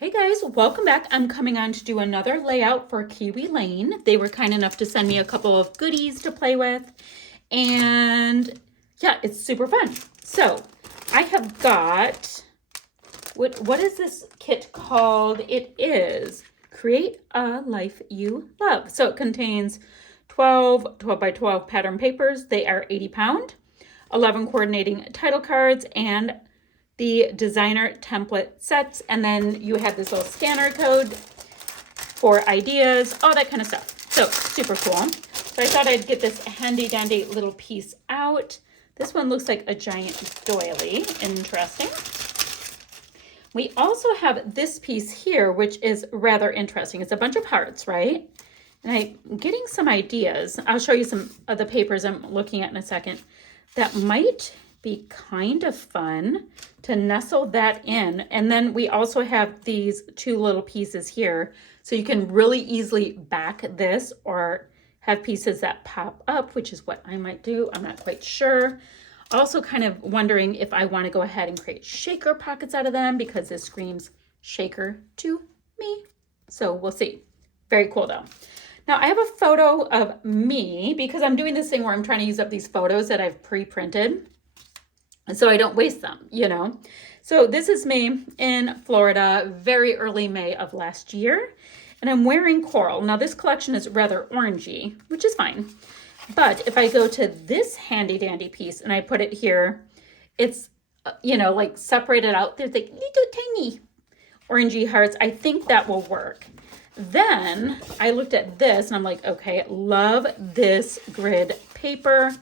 Hey guys, welcome back. I'm coming on to do another layout for Kiwi Lane. They were kind enough to send me a couple of goodies to play with. And yeah, it's super fun. So I have got, what is this kit called? It is Create a Life You Love. So it contains 12 by 12 pattern papers. They are 80 pound, 11 coordinating title cards, and the designer template sets, and then you have this little scanner code for ideas, all that kind of stuff. So super cool. So I thought I'd get this handy dandy little piece out. This one looks like a giant doily. Interesting. We also have this piece here, which is rather interesting. It's a bunch of hearts, right? And I'm getting some ideas. I'll show you some of the papers I'm looking at in a second that might be kind of fun to nestle that in. And then we also have these two little pieces here, so you can really easily back this or have pieces that pop up, which is what I might do. I'm not quite sure. Also kind of wondering if I want to go ahead and create shaker pockets out of them, because this screams shaker to me. So we'll see. Very cool though. Now I have a photo of me, because I'm doing this thing where I'm trying to use up these photos that I've pre-printed, so I don't waste them, you know. So this is me in Florida, very early May of last year, and I'm wearing coral. Now this collection is rather orangey, which is fine. But if I go to this handy dandy piece and I put it here, it's, you know, like separated out. There's like little tiny orangey hearts. I think that will work. Then I looked at this and I'm like, okay, love this grid paper.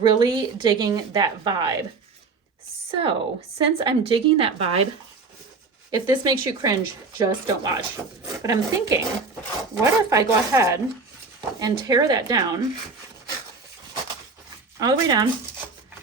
Really digging that vibe. So since I'm digging that vibe, if this makes you cringe, just don't watch. But I'm thinking, what if I go ahead and tear that down, all the way down,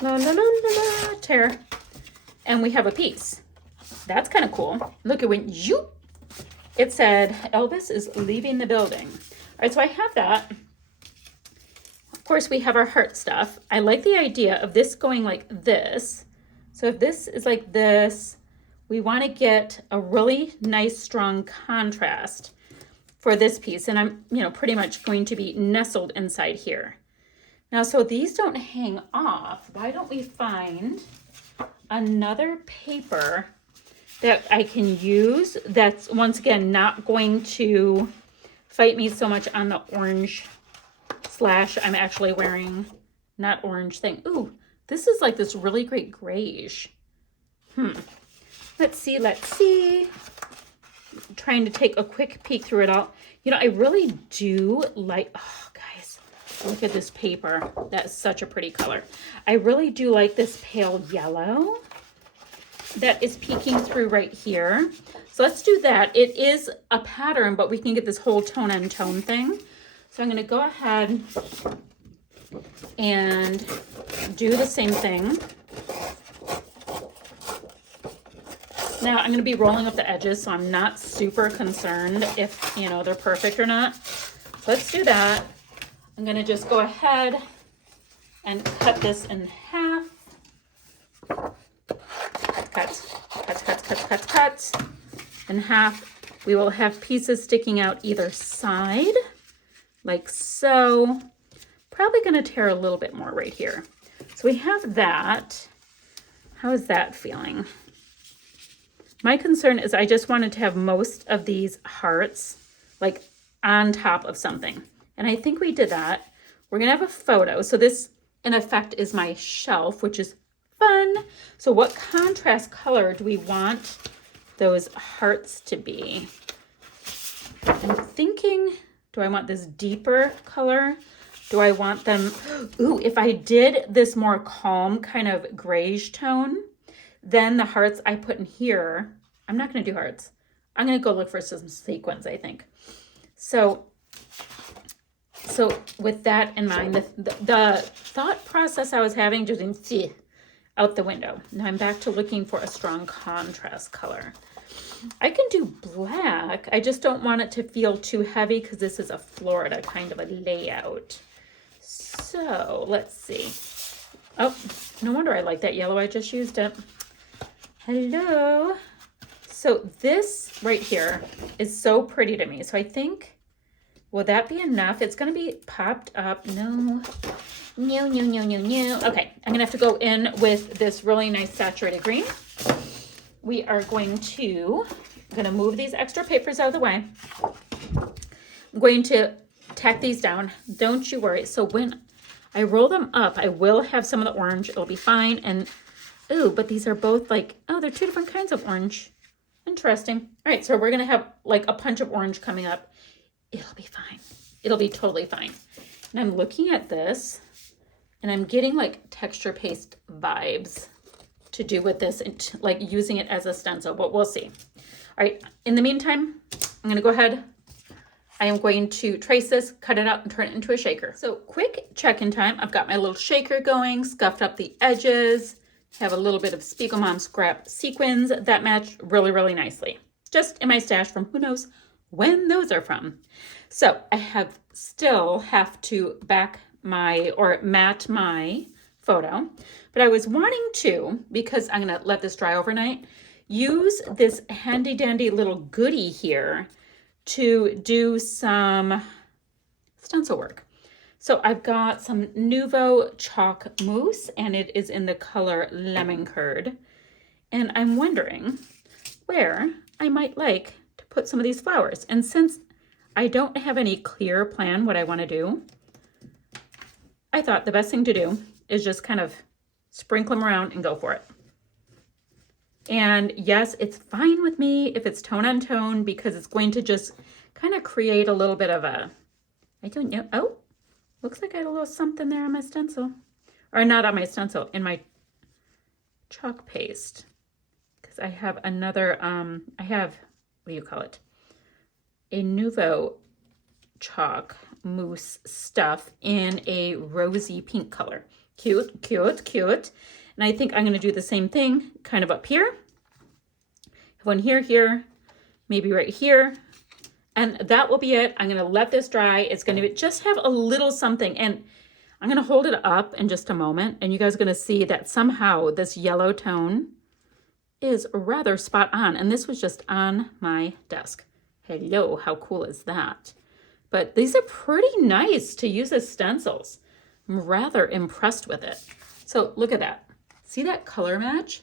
la la la la la, tear, and we have a piece. That's kind of cool. Look at when you, it said Elvis is leaving the building. All right, so I have that. Of course, we have our heart stuff. I like the idea of this going like this. So if this is like this, we want to get a really nice, strong contrast for this piece. And I'm, you know, pretty much going to be nestled inside here. Now, so these don't hang off. Why don't we find another paper that I can use that's, once again, not going to fight me so much on the orange slash I'm actually wearing not orange thing. Ooh, this is like this really great grayish. Let's see. I'm trying to take a quick peek through it all. You know, I really do like, oh guys, look at this paper. That is such a pretty color. I really do like this pale yellow that is peeking through right here. So let's do that. It is a pattern, but we can get this whole tone on tone thing. So I'm going to go ahead and do the same thing. Now I'm going to be rolling up the edges, so I'm not super concerned if, you know, they're perfect or not. So let's do that. I'm going to just go ahead and cut this in half. Cut in half. We will have pieces sticking out either side, like so. Probably going to tear a little bit more right here. So we have that. How is that feeling? My concern is I just wanted to have most of these hearts like on top of something. And I think we did that. We're going to have a photo. So this, in effect, is my shelf, which is fun. So what contrast color do we want those hearts to be? I'm thinking, do I want this deeper color? Do I want them, ooh, if I did this more calm kind of grayish tone, then the hearts I put in here, I'm not going to do hearts. I'm going to go look for some sequins, I think. So with that in mind, the thought process I was having just went out the window. Now I'm back to looking for a strong contrast color. I can do black. I just don't want it to feel too heavy because this is a Florida kind of a layout. So let's see. Oh, no wonder I like that yellow. I just used it. Hello. So this right here is so pretty to me. So I think, will that be enough? It's going to be popped up. No. Okay, I'm going to have to go in with this really nice saturated green. We are going to move these extra papers out of the way. I'm going to tack these down. Don't you worry. So when I roll them up, I will have some of the orange. It'll be fine. And, ooh, but these are both like, oh, they're two different kinds of orange. Interesting. All right, so we're going to have like a punch of orange coming up. It'll be fine. It'll be totally fine. And I'm looking at this, and I'm getting like texture paste vibes to do with this, and like using it as a stencil, but we'll see. All right, in the meantime, I'm going to go ahead. I am going to trace this, cut it out, and turn it into a shaker. So quick check-in time. I've got my little shaker going, scuffed up the edges, have a little bit of Spiegelmom scrap sequins that match really, really nicely. Just in my stash from who knows when those are from. So I still have to matte my photo, but I was wanting to, because I'm gonna let this dry overnight, use this handy dandy little goodie here to do some stencil work. So I've got some Nouveau chalk mousse, and it is in the color Lemon Curd. And I'm wondering where I might like to put some of these flowers. And since I don't have any clear plan what I want to do, I thought the best thing to do is just kind of sprinkle them around and go for it. And yes, it's fine with me if it's tone on tone, because it's going to just kind of create a little bit of a, I don't know, oh, looks like I had a little something there on my stencil. Or not on my stencil, in my chalk paste. Because I have another, I have, what do you call it? A Nouveau chalk mousse stuff in a rosy pink color. Cute, cute, cute. And I think I'm going to do the same thing kind of up here. One here, maybe right here. And that will be it. I'm going to let this dry. It's going to just have a little something. And I'm going to hold it up in just a moment. And you guys are going to see that somehow this yellow tone is rather spot on. And this was just on my desk. Hello, how cool is that? But these are pretty nice to use as stencils. I'm rather impressed with it. So look at that. See that color match?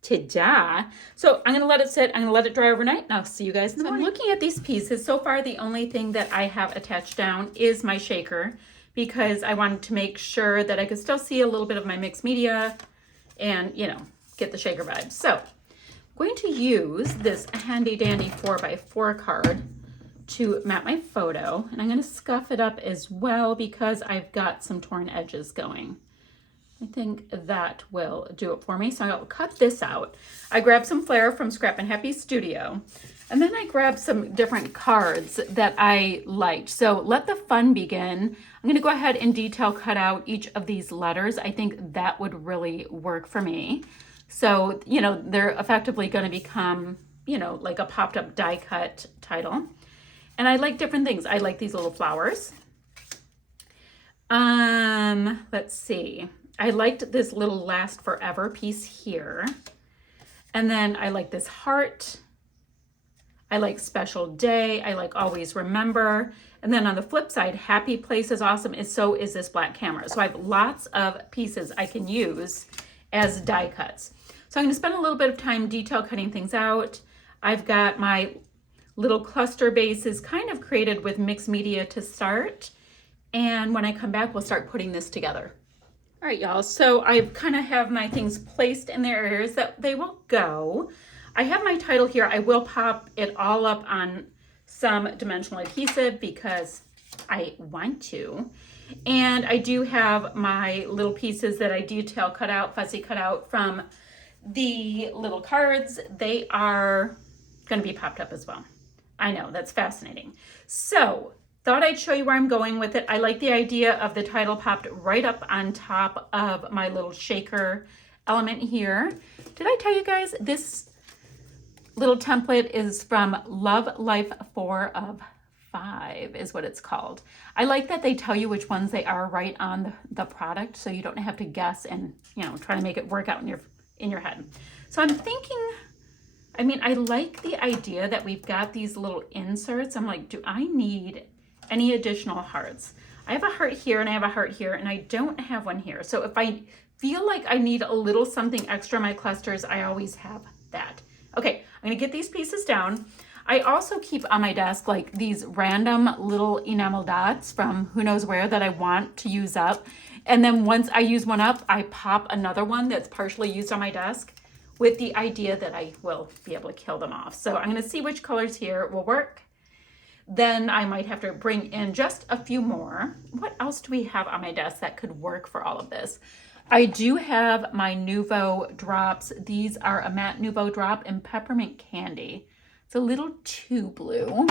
Ta-da! So I'm going to let it sit. I'm going to let it dry overnight, and I'll see you guys in the morning. I'm looking at these pieces. So far, the only thing that I have attached down is my shaker, because I wanted to make sure that I could still see a little bit of my mixed media and, you know, get the shaker vibe. So I'm going to use this handy dandy 4x4 card to map my photo, and I'm going to scuff it up as well because I've got some torn edges going. I think that will do it for me. So I'll cut this out. I grabbed some flair from Scrap and Happy Studio, and then I grabbed some different cards that I liked. So let the fun begin. I'm going to go ahead and detail cut out each of these letters. I think that would really work for me. So, you know, they're effectively going to become, you know, like a popped up die cut title. And I like different things. I like these little flowers. Let's see. I liked this little Last Forever piece here. And then I like this heart. I like Special Day. I like Always Remember. And then on the flip side, Happy Place is awesome, and so is this black camera. So I have lots of pieces I can use as die cuts. So I'm going to spend a little bit of time detail cutting things out. I've got my little cluster bases kind of created with mixed media to start. And when I come back, we'll start putting this together. All right, y'all, so I kind of have my things placed in their areas that they will go. I have my title here. I will pop it all up on some dimensional adhesive because I want to. And I do have my little pieces that I detail cut out, fussy cut out from the little cards. They are going to be popped up as well. I know, that's fascinating. So thought I'd show you where I'm going with it. I like the idea of the title popped right up on top of my little shaker element here. Did I tell you guys this little template is from Love Life 4 of 5 is what it's called. I like that they tell you which ones they are right on the product, so you don't have to guess and, you know, try to make it work out in your head. So I'm thinking I mean, I like the idea that we've got these little inserts. I'm like, do I need any additional hearts? I have a heart here and I have a heart here and I don't have one here. So if I feel like I need a little something extra in my clusters, I always have that. Okay, I'm gonna get these pieces down. I also keep on my desk like these random little enamel dots from who knows where that I want to use up. And then once I use one up, I pop another one that's partially used on my desk with the idea that I will be able to kill them off. So I'm gonna see which colors here will work. Then I might have to bring in just a few more. What else do we have on my desk that could work for all of this? I do have my Nuvo drops. These are a matte Nuvo drop in peppermint candy. It's a little too blue.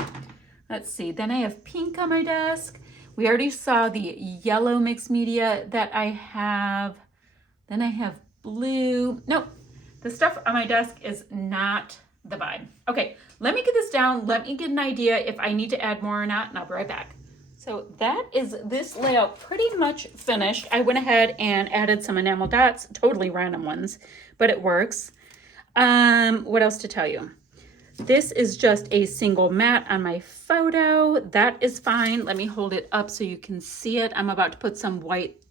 Let's see, then I have pink on my desk. We already saw the yellow mixed media that I have. Then I have blue. Nope, the stuff on my desk is not the vibe. Okay, let me get this down. Let me get an idea if I need to add more or not, and I'll be right back. So that is this layout pretty much finished. I went ahead and added some enamel dots, totally random ones, but it works. What else to tell you? This is just a single mat on my photo. That is fine. Let me hold it up so you can see it. I'm about to put some white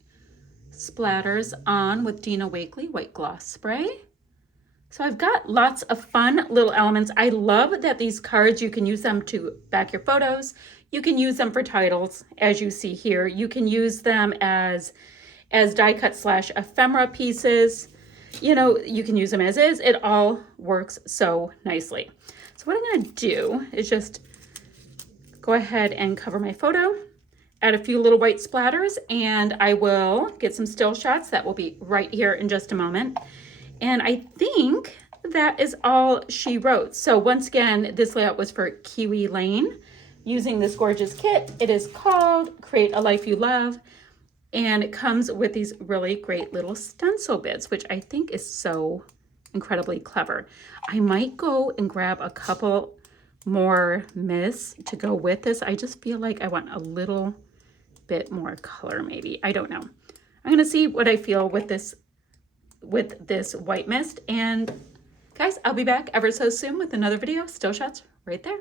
splatters on with Dina Wakley white gloss spray. So I've got lots of fun little elements. I love that these cards, you can use them to back your photos. You can use them for titles, as you see here. You can use them as die cut / ephemera pieces. You know, you can use them as is. It all works so nicely. So what I'm gonna do is just go ahead and cover my photo, add a few little white splatters, and I will get some still shots that will be right here in just a moment. And I think that is all she wrote. So once again, this layout was for Kiwi Lane using this gorgeous kit. It is called Create a Life You Love. And it comes with these really great little stencil bits, which I think is so incredibly clever. I might go and grab a couple more myths to go with this. I just feel like I want a little bit more color maybe. I don't know. I'm gonna see what I feel with this white mist. And guys, I'll be back ever so soon with another video. Still shots right there.